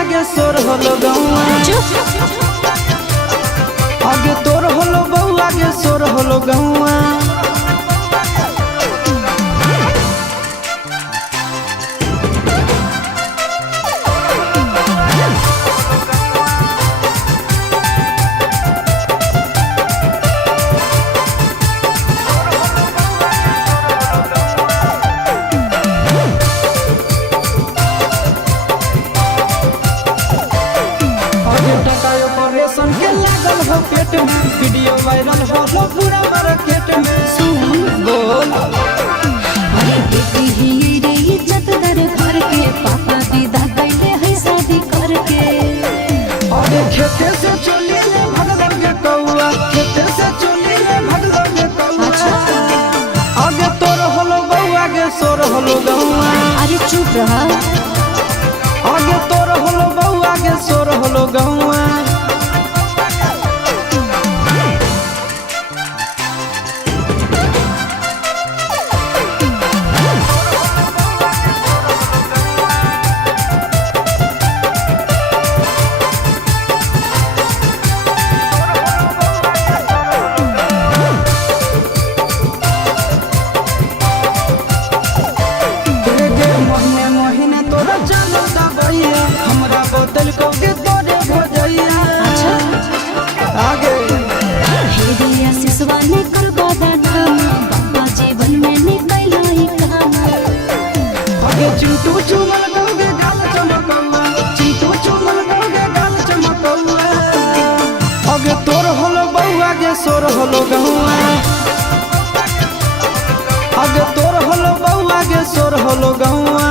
आगे सोर हलो गौआ आगे तोर हलो बऊ आगे सोर हलो गौआ के लागल हो पेट में वीडियो वायरल हो पूरा मार्केट में बोल अरे बेटी ही रे इज्जतदार घर के पापा विदा कैले है शादी करके अरे खेते से चली रे भगदड़ के कौआ खेते से चली रे भगदड़ के कौआ आगे तोर हलो बऊ आगे सोर हलो गौआ अरे चुप रहा आगे तोर हलो बऊ आगे सोर हलो गौआ हमरा बोतल को के तोरे भजैया आगे हेरिया सिसवा ने करबा नाम बाबा जीवन में निकला ही काम आगे चिंटू चुमल गौगे गाल चमकौआ चिंटू चुमल गौगे गाल चमकौआ आगे तोर हलो बऊ आगे सोर हलो गौआ आगे तोर हलो बऊ आगे सोर हलो गौआ।